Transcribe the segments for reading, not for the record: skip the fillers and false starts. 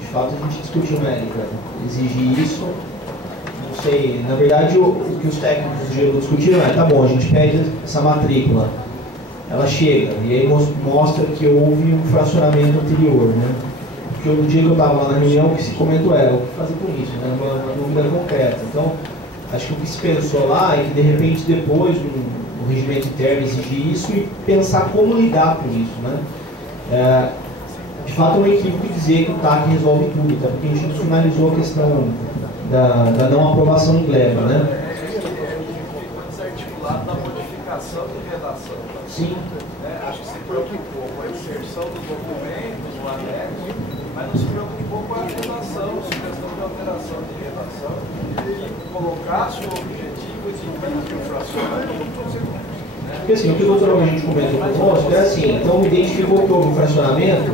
De fato, a gente discutiu na época, exigir isso. Não sei, na verdade, o que os técnicos do Diego discutiram é: tá bom, a gente pede essa matrícula, ela chega, e aí mostra que houve um fracionamento anterior, né? Porque o dia que eu estava lá na reunião, o que se comentou era o que fazer com isso, né? Uma dúvida concreta. Então, acho que o que se pensou lá é que, de repente, depois, no regimento interno, exigir isso e pensar como lidar com isso, né? De fato, é uma equipe dizer que o TAC resolve tudo, tá? Porque a gente não finalizou a questão da não aprovação em gleba, né? Desarticulado da modificação de redação. Sim. Acho que se preocupou com a inserção dos documentos no anexo, mas não se preocupou com a redação, sugestão de alteração de redação, que colocasse o objetivo de impedir o fracionamento. Porque assim, o que o doutor Augusto comentou conosco é assim: então identificou que houve um fracionamento,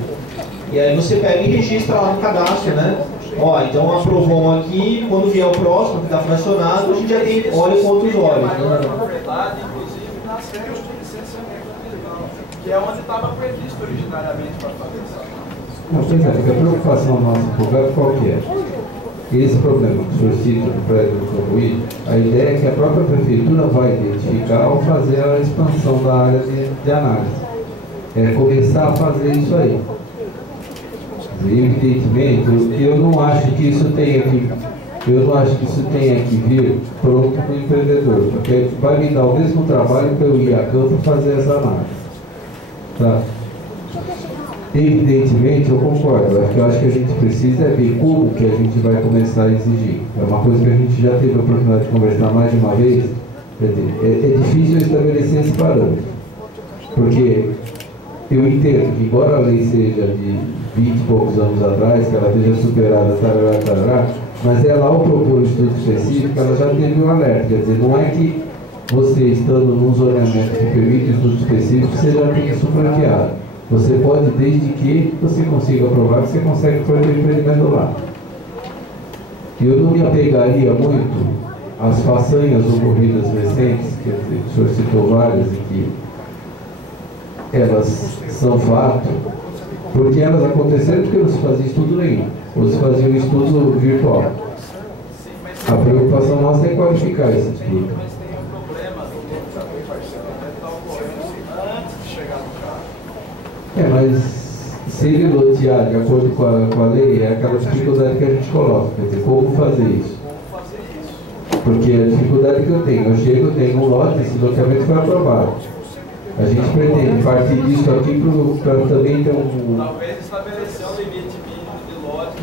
e aí você pega e registra lá no cadastro, né? Ó, então aprovou um aqui, quando vier o próximo que está fracionado, a gente já tem olho com outros olhos. Maior propriedade, inclusive, nas regras de licenciamento ambiental, que é onde estava previsto originariamente para fazer essa análise. Não, pois é, porque a preocupação nossa advogado qual que é? Esse problema que o senhor cita do prédio do Cambuí, a ideia é que a própria prefeitura vai identificar ao fazer a expansão da área de análise. É começar a fazer isso aí. Evidentemente, eu não acho que isso tenha que vir pronto para o empreendedor, porque vai me dar o mesmo trabalho que eu ir a campo fazer essa análise. Tá? Evidentemente, eu concordo. Eu acho que a gente precisa é ver como que a gente vai começar a exigir. É uma coisa que a gente já teve a oportunidade de conversar mais de uma vez. Quer dizer, é difícil estabelecer esse parâmetro, porque eu entendo que, embora a lei seja de 20 e poucos anos atrás, que ela esteja superada, tarará, mas ela, ao propor um estudo específico, ela já teve um alerta. Quer dizer, não é que você, estando num zoneamento que permite estudo específico, você já tem isso franqueado. Você pode, desde que você consiga provar que você consegue fazer o empreendimento lá. Eu não me apegaria muito às façanhas ocorridas recentes, que o senhor citou várias, em que elas são fato, porque elas aconteceram porque não se fazia estudo nenhum, ou se fazia um estudo virtual. A preocupação nossa é qualificar esse estudo. Mas tem um problema do loteamento parcelamento ocorrendo antes de chegar no carro. Mas se ele lotear de acordo com a lei, é aquela dificuldade que a gente coloca, quer dizer, como fazer isso? Porque a dificuldade que eu chego, tenho um lote, esse loteamento foi aprovado. A gente pretende partir disso aqui para também ter um... Talvez estabelecer um limite mínimo de lote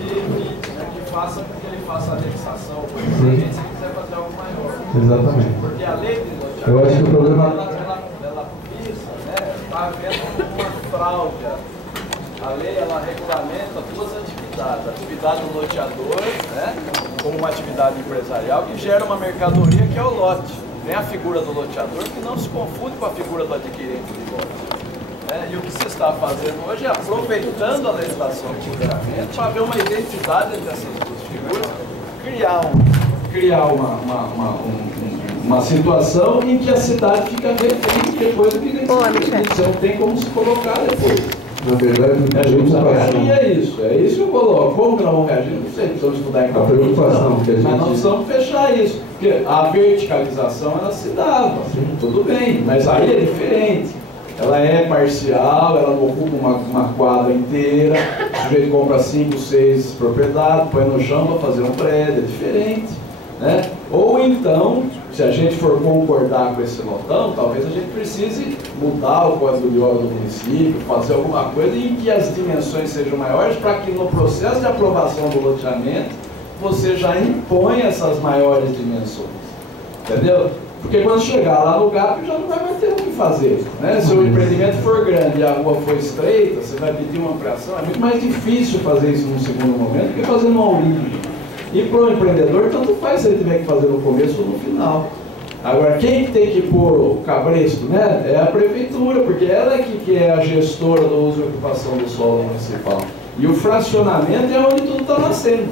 que faça com que ele faça a anexação, por exemplo, se quiser fazer algo maior. Exatamente. Porque a lei de loteamento, eu acho que o problema... ela visa, né, está havendo uma fraude. A lei, ela regulamenta duas atividades. A atividade do loteador, né, como uma atividade empresarial que gera uma mercadoria que é o lote. Tem a figura do loteador que não se confunde com a figura do adquirente de lote. E o que se está fazendo hoje é aproveitando a legislação de empoderamento para haver uma identidade entre essas duas figuras, criar uma situação em que a cidade fica refém depois do que não tem como se colocar depois. Na verdade, a gente é isso que eu coloco. Como que nós vamos reagir? Não sei, precisamos estudar em a preocupação que a gente... Mas nós precisamos fechar isso. Porque a verticalização, ela se dava, tudo bem, mas aí é diferente. Ela é parcial, ela não ocupa uma quadra inteira, o sujeito compra 5, 6 propriedades, põe no chão para fazer um prédio, é diferente. Né? Ou então, se a gente for concordar com esse lotão, talvez a gente precise mudar o código de obra do município, fazer alguma coisa em que as dimensões sejam maiores, para que no processo de aprovação do loteamento você já imponha essas maiores dimensões. Entendeu? Porque quando chegar lá no GAP já não vai mais ter o que fazer. Né? Se o empreendimento for grande e a rua for estreita, você vai pedir uma ampliação, é muito mais difícil fazer isso num segundo momento do que fazer numa origem. E para o empreendedor, tanto faz se ele tiver que fazer no começo ou no final. Agora, quem tem que pôr o cabresto, né, é a prefeitura, porque ela é que é a gestora do uso e ocupação do solo municipal. E o fracionamento é onde tudo está nascendo.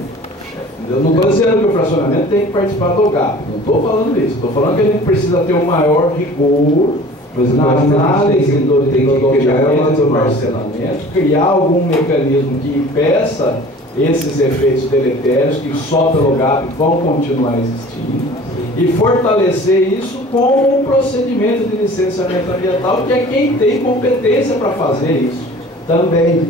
Eu não estou dizendo que o fracionamento tem que participar do GAP, não estou falando isso. Estou falando que a gente precisa ter um maior rigor na análise do loteamento e do parcelamento, criar algum mecanismo que impeça esses efeitos deletérios que só pelo GAP vão continuar existindo, e fortalecer isso com um procedimento de licenciamento ambiental, que é quem tem competência para fazer isso também,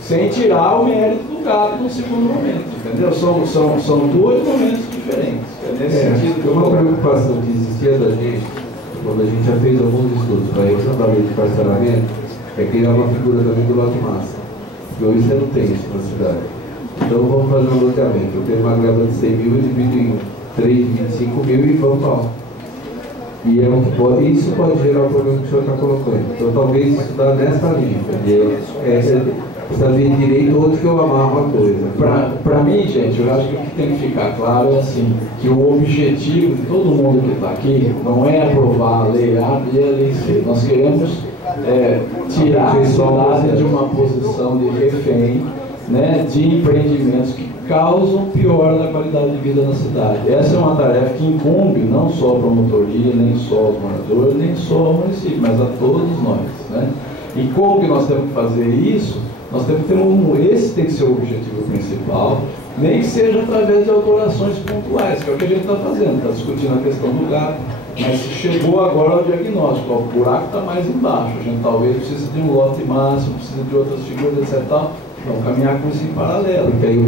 sem tirar o mérito do GAP no segundo momento, entendeu? São dois momentos diferentes. É nesse sentido. Uma preocupação que existia da gente, quando a gente já fez alguns estudos para a revisão da lei de parcelamento, é criar uma figura também do lote massa, porque hoje você não tem isso na cidade. Então vamos fazer um loteamento. Eu tenho uma grava de 100 mil, eu divido em 3, 25 mil e vamos lá. E isso pode gerar o problema que o senhor está colocando. Então talvez estudar nessa linha. Saber direito onde que eu amarro a coisa. Para mim, gente, eu acho que o que tem que ficar claro é assim, que o objetivo de todo mundo que está aqui não é aprovar a lei A e a lei C. Nós queremos tirar a cidade de uma posição de refém, né, de empreendimentos que causam pior na qualidade de vida na cidade. Essa é uma tarefa que incumbe não só a promotoria, nem só os moradores, nem só o município, mas a todos nós, né? E como que nós temos que fazer isso? Nós temos que ter esse tem que ser o objetivo principal, nem que seja através de alterações pontuais, que é o que a gente está fazendo, está discutindo a questão do GAP, mas chegou agora ao diagnóstico, o buraco está mais embaixo, a gente talvez precise de um lote máximo, precisa de outras figuras, etc. Vamos caminhar com isso em paralelo. Porque aí a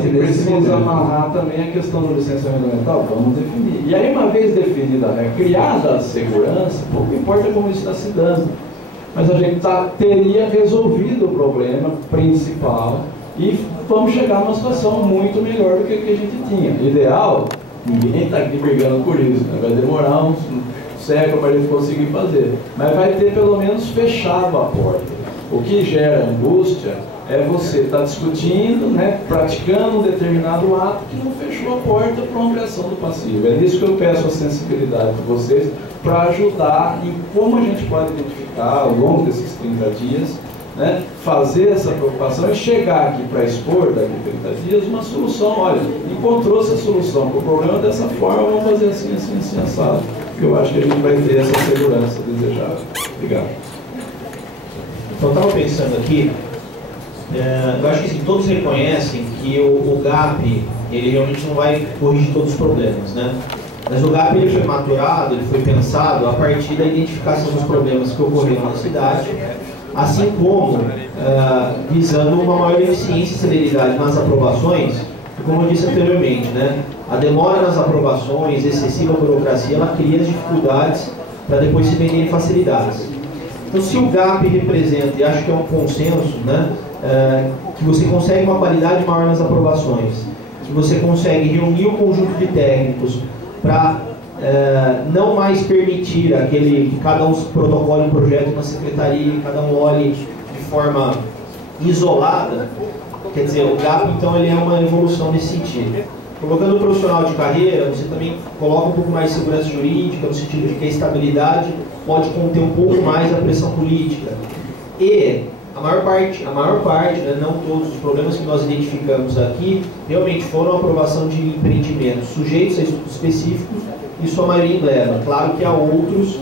gente precisa amarrar também a questão do licenciamento ambiental, vamos definir. E aí, uma vez definida, criada a segurança, pouco importa como isso está se dando, mas a gente teria resolvido o problema principal e vamos chegar numa situação muito melhor do que a que a gente tinha. Ideal, ninguém está aqui brigando por isso, né? Vai demorar um século para a gente conseguir fazer, mas vai ter pelo menos fechado a porta. O que gera angústia é você estar discutindo, né, praticando um determinado ato que não fechou a porta para uma ampliação do passivo. É nisso que eu peço a sensibilidade de vocês para ajudar em como a gente pode identificar ao longo desses 30 dias, né, fazer essa preocupação e chegar aqui para expor daqui a 30 dias uma solução. Olha, encontrou-se a solução para o problema dessa forma, vamos fazer assim, assim, assim, assado. Eu acho que a gente vai ter essa segurança desejada. Obrigado. Então, eu estava pensando aqui, eu acho que assim, todos reconhecem que o GAP, ele realmente não vai corrigir todos os problemas, né? Mas o GAP ele foi maturado, ele foi pensado a partir da identificação dos problemas que ocorreram na cidade, assim como visando uma maior eficiência e celeridade nas aprovações, e como eu disse anteriormente, né? A demora nas aprovações, excessiva burocracia, ela cria as dificuldades para depois se venderem facilidades. Então, se o GAP representa, e acho que é um consenso, né, que você consegue uma qualidade maior nas aprovações, que você consegue reunir um conjunto de técnicos para não mais permitir que cada um protocole um projeto na secretaria, cada um olhe de forma isolada, quer dizer, o GAP, então, ele é uma evolução nesse sentido. Colocando o profissional de carreira, você também coloca um pouco mais de segurança jurídica, no sentido de que a estabilidade pode conter um pouco mais a pressão política. E a maior parte, né, não todos os problemas que nós identificamos aqui, realmente foram a aprovação de empreendimentos sujeitos a estudos específicos e sua maioria em leva. Claro que há outros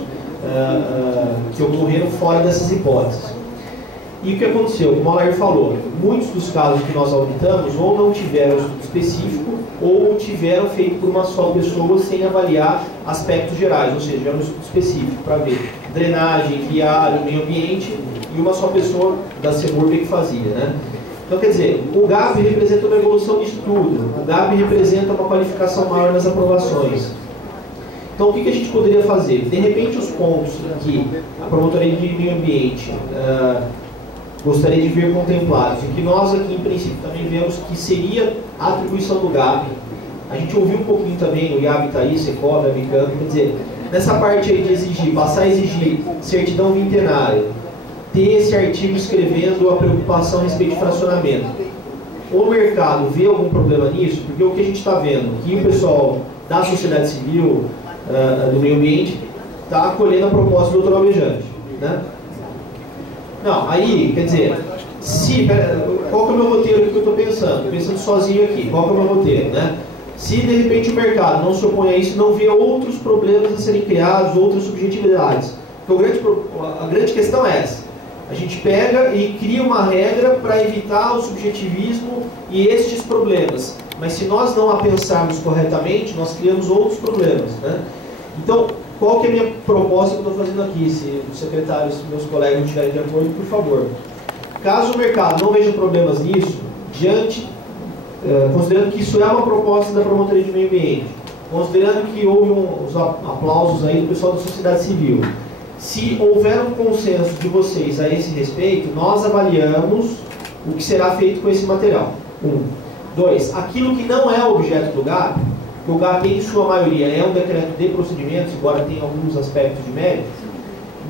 que ocorreram fora dessas hipóteses. E o que aconteceu? Como o Alair falou, muitos dos casos que nós auditamos ou não tiveram estudo específico ou tiveram feito por uma só pessoa sem avaliar aspectos gerais, ou seja, era um estudo específico para ver drenagem, viário, meio ambiente, e uma só pessoa da CEMURB que fazia, né? Então, quer dizer, o GAP representa uma evolução disso tudo, o GAP representa uma qualificação maior nas aprovações. Então, o que a gente poderia fazer? De repente, os pontos que a Promotoria de Meio Ambiente gostaria de ver contemplados, e que nós aqui, em princípio, também vemos que seria a atribuição do GAP. A gente ouviu um pouquinho também, o IAB está aí, Secov, Amicano, quer dizer, nessa parte aí de exigir, passar a exigir certidão vintenária, ter esse artigo escrevendo a preocupação a respeito de fracionamento. O mercado vê algum problema nisso? Porque o que a gente está vendo, que o pessoal da sociedade civil, do meio ambiente, está acolhendo a proposta do Dr. Alvejante, né? Não, aí, quer dizer, qual que é o meu roteiro que eu estou pensando? Estou pensando sozinho aqui, qual que é o meu roteiro, né? Se de repente o mercado não se opõe a isso, não vê outros problemas a serem criados, outras subjetividades. Porque a grande questão é essa. A gente pega e cria uma regra para evitar o subjetivismo e estes problemas. Mas se nós não a pensarmos corretamente, nós criamos outros problemas, né? Então, qual que é a minha proposta que eu estou fazendo aqui? Se os secretários, meus colegas não estiverem de acordo, por favor. Caso o mercado não veja problemas nisso, considerando que isso é uma proposta da Promotoria de Meio Ambiente, considerando que houve os aplausos aí do pessoal da sociedade civil, se houver um consenso de vocês a esse respeito, nós avaliamos o que será feito com esse material. 2. Aquilo que não é objeto do GAP, que o GAP em sua maioria é um decreto de procedimentos, embora tenha alguns aspectos de mérito,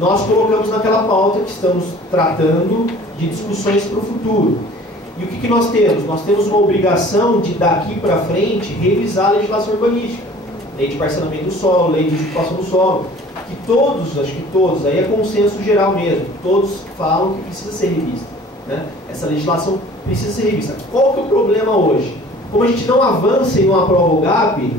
nós colocamos naquela pauta que estamos tratando de discussões para o futuro. E o que nós temos? Nós temos uma obrigação de, daqui para frente, revisar a legislação urbanística. Lei de parcelamento do solo, lei de ocupação do solo, que todos, acho que todos, aí é consenso geral mesmo, todos falam que precisa ser revista, né? Essa legislação precisa ser revista. Qual que é o problema hoje? Como a gente não avança e não aprova o GAP,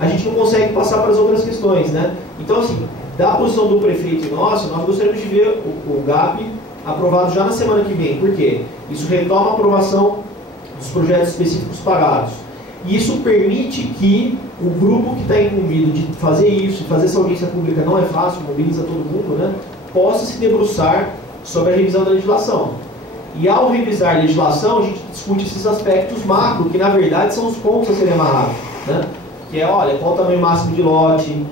a gente não consegue passar para as outras questões, né? Então, assim, da posição do prefeito e nossa, nós gostaríamos de ver o GAP aprovado já na semana que vem. Por quê? Isso retoma a aprovação dos projetos específicos parados. E isso permite que o grupo que está incumbido de fazer isso, fazer essa audiência pública não é fácil, mobiliza todo mundo, né? Possa se debruçar sobre a revisão da legislação. E ao revisar a legislação, a gente discute esses aspectos macro, que na verdade são os pontos a serem amarrados, né? Que é, olha, qual o tamanho máximo de lote,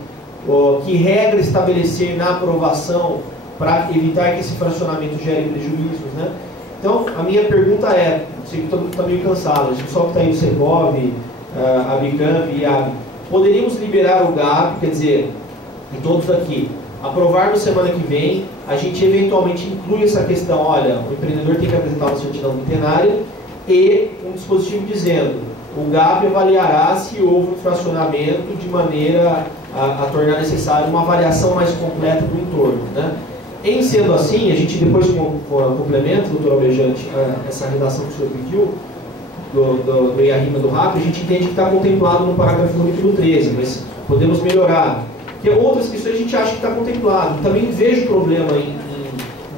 que regra estabelecer na aprovação para evitar que esse fracionamento gere prejuízos, né? Então, a minha pergunta é, sei que todo mundo está meio cansado, o pessoal que está aí, o Secov, a Bicamp e a... Poderíamos liberar o GAP, quer dizer, de todos aqui, aprovar na semana que vem, a gente eventualmente inclui essa questão, olha, o empreendedor tem que apresentar uma certidão biennária e um dispositivo dizendo, o GAP avaliará se houve um fracionamento de maneira a tornar necessário uma avaliação mais completa do entorno, né? Em sendo assim, a gente depois complementa, doutor Albejante, essa redação que o senhor pediu, do IARIMA do RAP, a gente entende que está contemplado no parágrafo número 13, mas podemos melhorar. Porque outras questões a gente acha que está contemplado. Também vejo problema em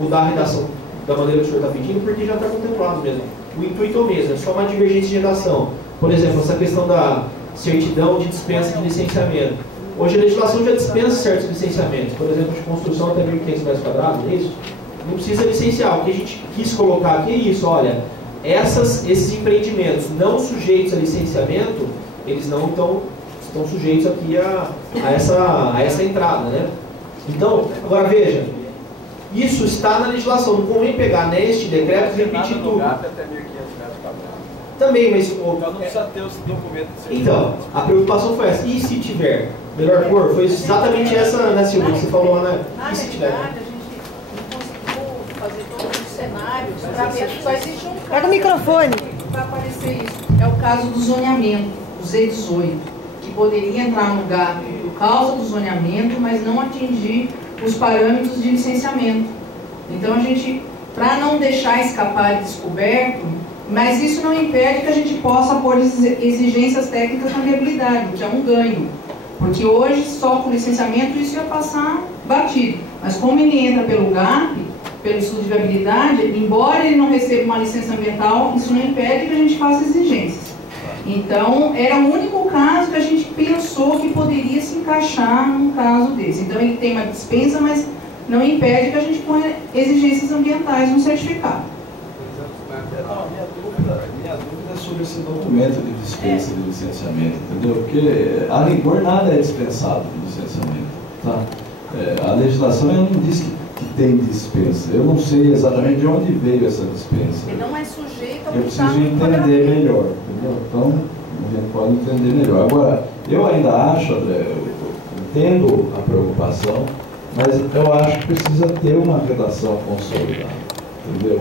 mudar a redação da maneira que o senhor está pedindo, porque já está contemplado mesmo. O intuito é o mesmo, é só uma divergência de redação. Por exemplo, essa questão da certidão de dispensa de licenciamento. Hoje a legislação já dispensa certos licenciamentos, por exemplo, de construção até 1.500 metros quadrados, é isso? Não precisa licenciar. O que a gente quis colocar aqui é isso, olha, esses empreendimentos não sujeitos a licenciamento, eles não estão sujeitos aqui a essa entrada, né? Então, agora veja, isso está na legislação, não convém pegar neste decreto e repetir tudo. Também, mas... Então não precisa ter os documentos. Então, a preocupação foi essa. E se tiver? Melhor cor? Foi exatamente essa, né, Silvia, que você falou lá, né? Na verdade, a gente não conseguiu fazer todos os cenários para ver. Só existe um caso. Pega o microfone. Vai aparecer isso. É o caso do zoneamento, o Z18, que poderia entrar no GAP por causa do zoneamento, mas não atingir os parâmetros de licenciamento. Então, a gente, para não deixar escapar descoberto, mas isso não impede que a gente possa pôr exigências técnicas na viabilidade, que é um ganho. Porque hoje, só com licenciamento, isso ia passar batido. Mas como ele entra pelo GAP, pelo estudo de viabilidade, embora ele não receba uma licença ambiental, isso não impede que a gente faça exigências. Então, era o único caso que a gente pensou que poderia se encaixar num caso desse. Então, ele tem uma dispensa, mas não impede que a gente ponha exigências ambientais no certificado. Minha dúvida é sobre esse documento de dispensa de licenciamento, entendeu? Porque a rigor nada é dispensado de licenciamento, tá? A legislação não diz que tem dispensa. Eu não sei exatamente de onde veio essa dispensa. Ele não é sujeito ao Eu que está preciso no entender melhor, entendeu? Então, a gente pode entender melhor. Agora, eu ainda acho, André, eu entendo a preocupação, mas eu acho que precisa ter uma redação consolidada, entendeu?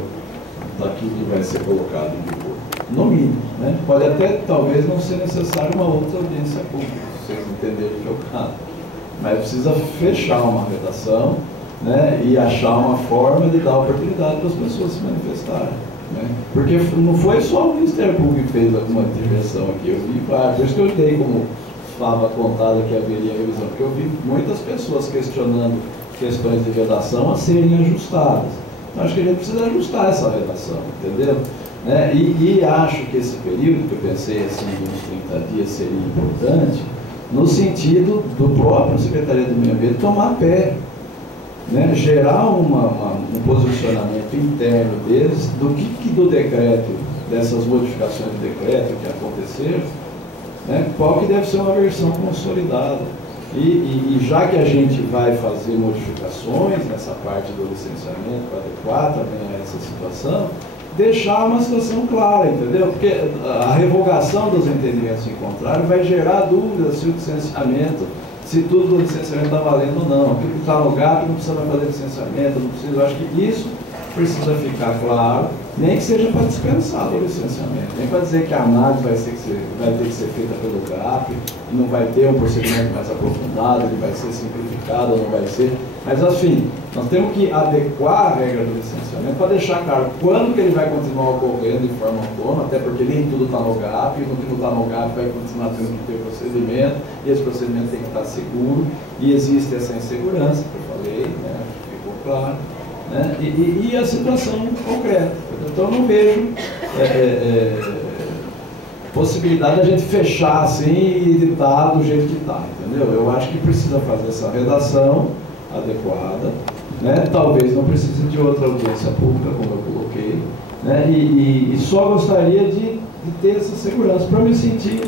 Daquilo que vai ser colocado em vigor. No mínimo, né? Pode até, talvez, não ser necessário uma outra audiência pública, se vocês entenderem que é o caso. Mas precisa fechar uma redação, né? E achar uma forma de dar oportunidade para as pessoas se manifestarem. Né? Porque não foi só o Ministério Público que fez alguma intervenção aqui, eu vi vários, por isso que eu dei como fava contada que haveria revisão, porque eu vi muitas pessoas questionando questões de redação a serem ajustadas. Então, acho que a gente precisa ajustar essa redação, entendeu? Né? E acho que esse período, que eu pensei assim, de uns 30 dias seria importante, no sentido do próprio Secretaria do Meio Ambiente tomar pé, né? Gerar um posicionamento interno deles do que do decreto, dessas modificações de decreto que aconteceram, né? Qual que deve ser uma versão consolidada. E já que a gente vai fazer modificações nessa parte do licenciamento para adequar também a essa situação, deixar uma situação clara, entendeu? Porque a revogação dos entendimentos em contrário vai gerar dúvidas se o licenciamento, se tudo do licenciamento está valendo ou não. Aquilo que está no GAP não precisa mais fazer licenciamento, não precisa. Eu acho que isso precisa ficar claro, nem que seja para dispensar do licenciamento, nem para dizer que a análise vai ter que ser feita pelo GAP, e não vai ter um procedimento mais aprofundado, ele vai ser simplificado ou não vai ser. Mas, assim, nós temos que adequar a regra do licenciamento para deixar claro quando que ele vai continuar ocorrendo de forma autônoma, até porque nem tudo está no GAP, e no que não está no GAP vai continuar tendo que ter procedimento, e esse procedimento tem que estar seguro, e existe essa insegurança que eu falei, né, ficou claro. Né? E a situação concreta. Então eu não vejo possibilidade de a gente fechar assim e editar do jeito que está, entendeu? Eu acho que precisa fazer essa redação adequada, né? Talvez não precise de outra audiência pública, como eu coloquei, né? E só gostaria de ter essa segurança para me sentir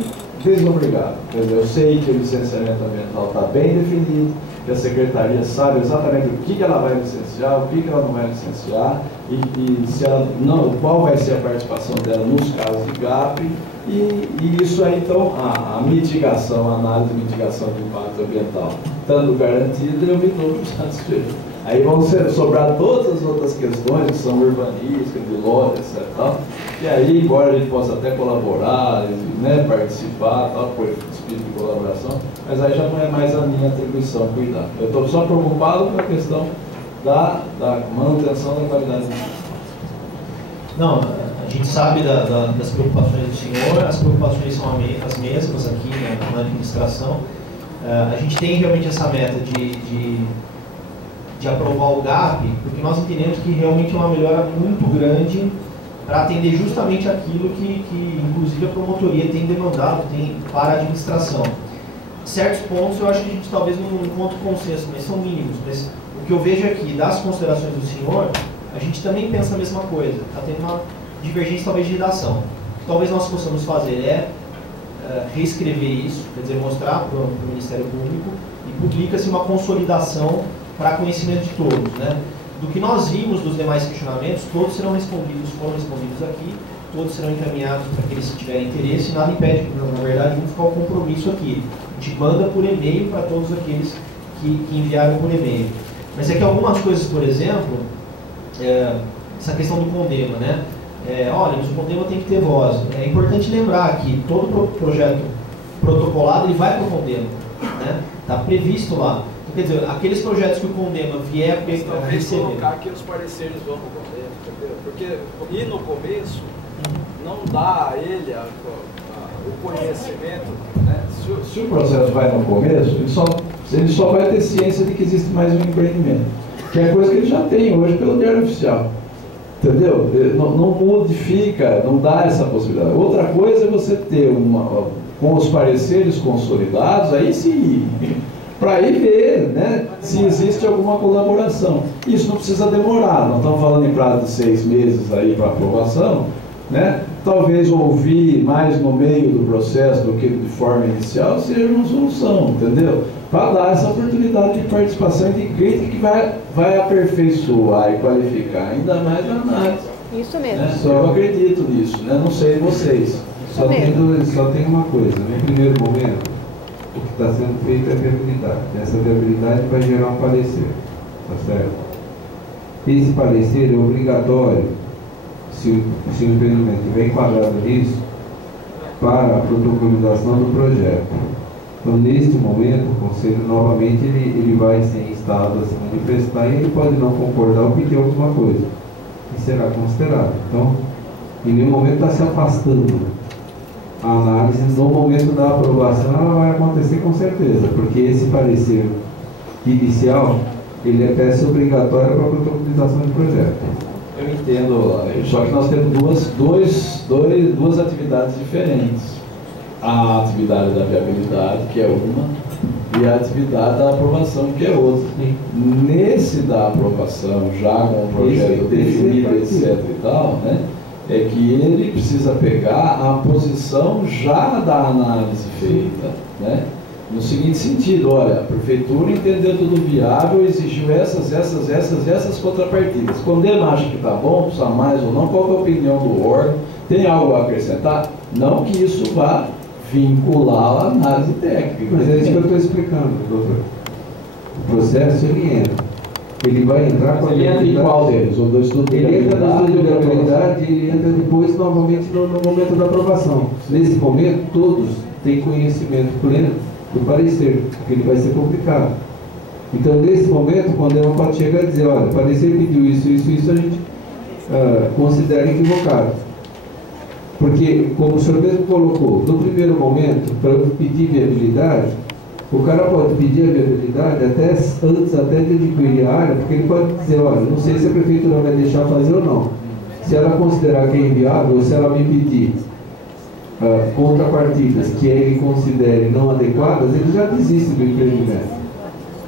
desobrigado. Quer dizer, eu sei que o licenciamento ambiental está bem definido, que a Secretaria sabe exatamente o que ela vai licenciar, o que ela não vai licenciar, e se ela não, qual vai ser a participação dela nos casos de GAP, e isso aí, então, a mitigação, a análise de mitigação de impacto ambiental, estando garantida, eu me dou satisfeito. Aí vão sobrar todas as outras questões que são urbanísticas, de lote, etc. Tal, e aí, embora a gente possa até colaborar, né, participar, tal, por espírito de colaboração, mas aí já não é mais a minha atribuição cuidar. Eu estou só preocupado com a questão da manutenção da qualidade do ar. Não, a gente sabe das preocupações do senhor, as preocupações são as mesmas aqui na administração. A gente tem realmente essa meta de aprovar o GAP, porque nós entendemos que realmente é uma melhora muito grande para atender justamente aquilo que inclusive a promotoria tem demandado para a administração. Certos pontos eu acho que a gente talvez não encontre consenso, mas são mínimos. Mas o que eu vejo aqui das considerações do senhor, a gente também pensa a mesma coisa. Está tendo uma divergência talvez de redação. O que talvez nós possamos fazer reescrever isso, quer dizer, mostrar para o Ministério Público, e publica-se uma consolidação para conhecimento de todos, né? Do que nós vimos dos demais questionamentos, todos serão respondidos, foram respondidos aqui, todos serão encaminhados para aqueles que tiverem interesse, e nada impede, na verdade, vamos ficar o compromisso aqui. A gente manda por e-mail para todos aqueles que enviaram por e-mail. Mas é que algumas coisas, por exemplo, essa questão do CONDEMA, né? Olha, mas o CONDEMA tem que ter voz. É importante lembrar que todo projeto protocolado ele vai para o CONDEMA, né? Está previsto lá. Quer dizer, aqueles projetos que o CONDEMA vier a receber. Colocar que os pareceres vão no CONDEMA, entendeu? Porque ir no começo não dá a ele o conhecimento, né? Se o processo vai no começo, ele só vai ter ciência de que existe mais um empreendimento, que é coisa que ele já tem hoje pelo Diário Oficial. Entendeu? Não modifica, não dá essa possibilidade. Outra coisa é você ter com os pareceres consolidados, aí sim, para ir ver, né, se existe alguma colaboração. Isso não precisa demorar, nós estamos falando em prazo de 6 meses aí para aprovação, né? Talvez ouvir mais no meio do processo do que de forma inicial seja uma solução, entendeu? Para dar essa oportunidade de participação e de crítica que vai aperfeiçoar e qualificar ainda mais a análise. Isso mesmo. Né? Eu acredito nisso, né? Não sei vocês. Só tem uma coisa, no primeiro momento, o que está sendo feito é viabilidade. Essa viabilidade vai gerar um parecer, tá certo? Esse parecer é obrigatório, se o empreendimento estiver enquadrado nisso, para a protocolização do projeto. Então, neste momento, o Conselho, novamente, ele vai ser instado a se manifestar e ele pode não concordar ou pedir alguma coisa. E será considerado. Então, em nenhum momento está se afastando. A análise, no momento da aprovação, ela vai acontecer com certeza, porque esse parecer inicial, ele é peça obrigatória para a protocolização de projeto. Eu entendo, só que nós temos duas atividades diferentes. A atividade da viabilidade, que é uma, e a atividade da aprovação, que é outra. Sim. Nesse da aprovação, já com o projeto definido, etc. e tal, né, é que ele precisa pegar a posição já da análise feita, né? No seguinte sentido, olha, a prefeitura entendeu tudo viável, exigiu essas contrapartidas. Quando ele acha que está bom, precisa mais ou não, qual é a opinião do órgão? Tem algo a acrescentar? Não que isso vá vincular a análise técnica. Mas é isso que eu estou explicando, doutor. O processo, ele entra. Ele vai entrar com a Ele entra em qual deles? O do estudo de Ele entra no estudo de viabilidade viabilidade e ele entra depois, novamente, no momento da aprovação. Nesse momento, todos têm conhecimento pleno do parecer, porque ele vai ser publicado. Então, nesse momento, quando ela pode chegar e dizer, olha, o parecer pediu isso, a gente considera equivocado. Porque, como o senhor mesmo colocou, no primeiro momento, para eu pedir viabilidade, o cara pode pedir a viabilidade antes até de adquirir a área, porque ele pode dizer, olha, não sei se a prefeitura vai deixar fazer ou não. Se ela considerar que é inviável, ou se ela me pedir contrapartidas que ele considere não adequadas, ele já desiste do empreendimento.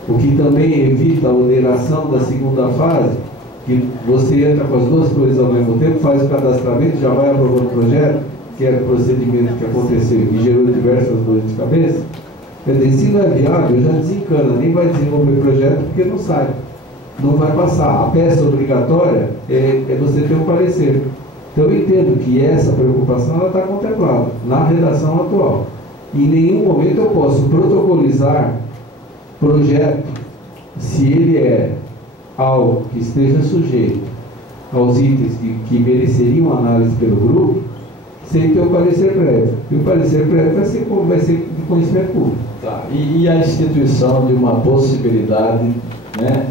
O que também evita a oneração da segunda fase, que você entra com as duas coisas ao mesmo tempo, faz o cadastramento, já vai aprovando o projeto, que era o procedimento que aconteceu e gerou diversas dores de cabeça. Quer dizer, se não é viável, já desencana, nem vai desenvolver o projeto porque não sai, não vai passar. A peça obrigatória é você ter um parecer. Então eu entendo que essa preocupação está contemplada na redação atual. Em nenhum momento eu posso protocolizar projeto se ele é algo que esteja sujeito aos itens que mereceriam análise pelo grupo, sem ter o parecer prévio. E o parecer prévio vai ser de conhecimento público. Tá. E a instituição de uma possibilidade, né,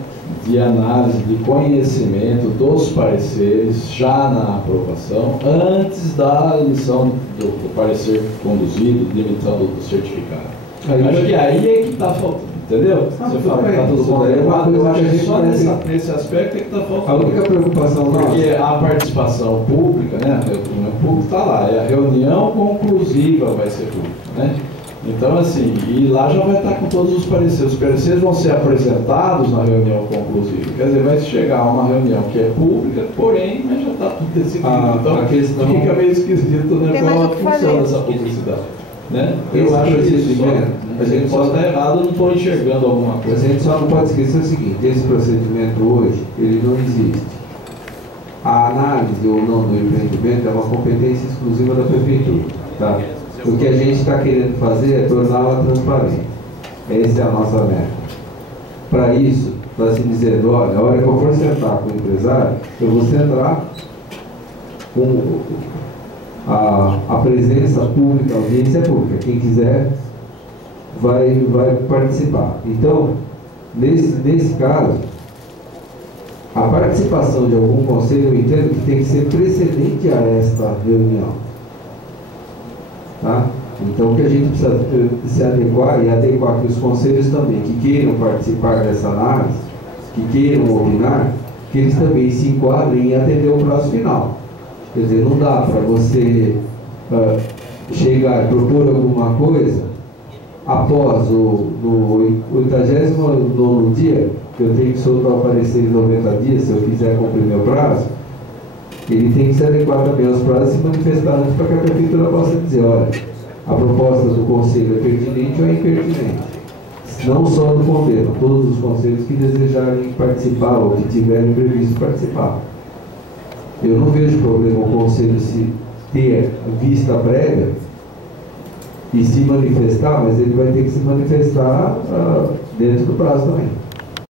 de análise, de conhecimento dos pareceres já na aprovação, antes da emissão do parecer conduzido, de emissão do certificado. Acho que aí é que está faltando, entendeu? Você fala que está tudo contemplado, eu acho que só nesse aspecto é que está faltando. A única preocupação porque a participação pública, né, a reunião pública está lá, é a reunião conclusiva vai ser pública, né? Então, assim, e lá já vai estar com todos os pareceres. Os pareceres vão ser apresentados na reunião conclusiva. Quer dizer, vai chegar a uma reunião que é pública, porém, mas já está tudo decidido. Então, a questão... fica meio esquisito, né, como funciona essa publicidade. Né? Eu acho que isso a gente pode estar errado, eu não estou enxergando alguma coisa. A gente só não pode esquecer o seguinte, esse procedimento hoje, ele não existe. A análise ou não do empreendimento é uma competência exclusiva da prefeitura. Tá? O que a gente está querendo fazer é torná-la transparente. Essa é a nossa meta. Para isso, está se dizendo, olha, a hora que eu for sentar com o empresário, eu vou sentar com a presença pública, a audiência pública. Quem quiser vai participar. Então, nesse caso, a participação de algum conselho, eu entendo que tem que ser precedente a esta reunião. Tá? Então, o que a gente precisa se adequar e adequar que os conselhos também, que queiram participar dessa análise, que queiram opinar, que eles também se enquadrem e atender o prazo final. Quer dizer, não dá para você chegar e propor alguma coisa após no 89º dia, que eu tenho que soltar o parecer em 90 dias, se eu quiser cumprir meu prazo. Ele tem que se adequar também aos prazos e se manifestar antes para que a prefeitura possa dizer, olha, a proposta do conselho é pertinente ou é impertinente. Não só do conselho, todos os conselhos que desejarem participar ou que tiverem previsto participar. Eu não vejo problema o conselho se ter vista prévia e se manifestar, mas ele vai ter que se manifestar dentro do prazo também.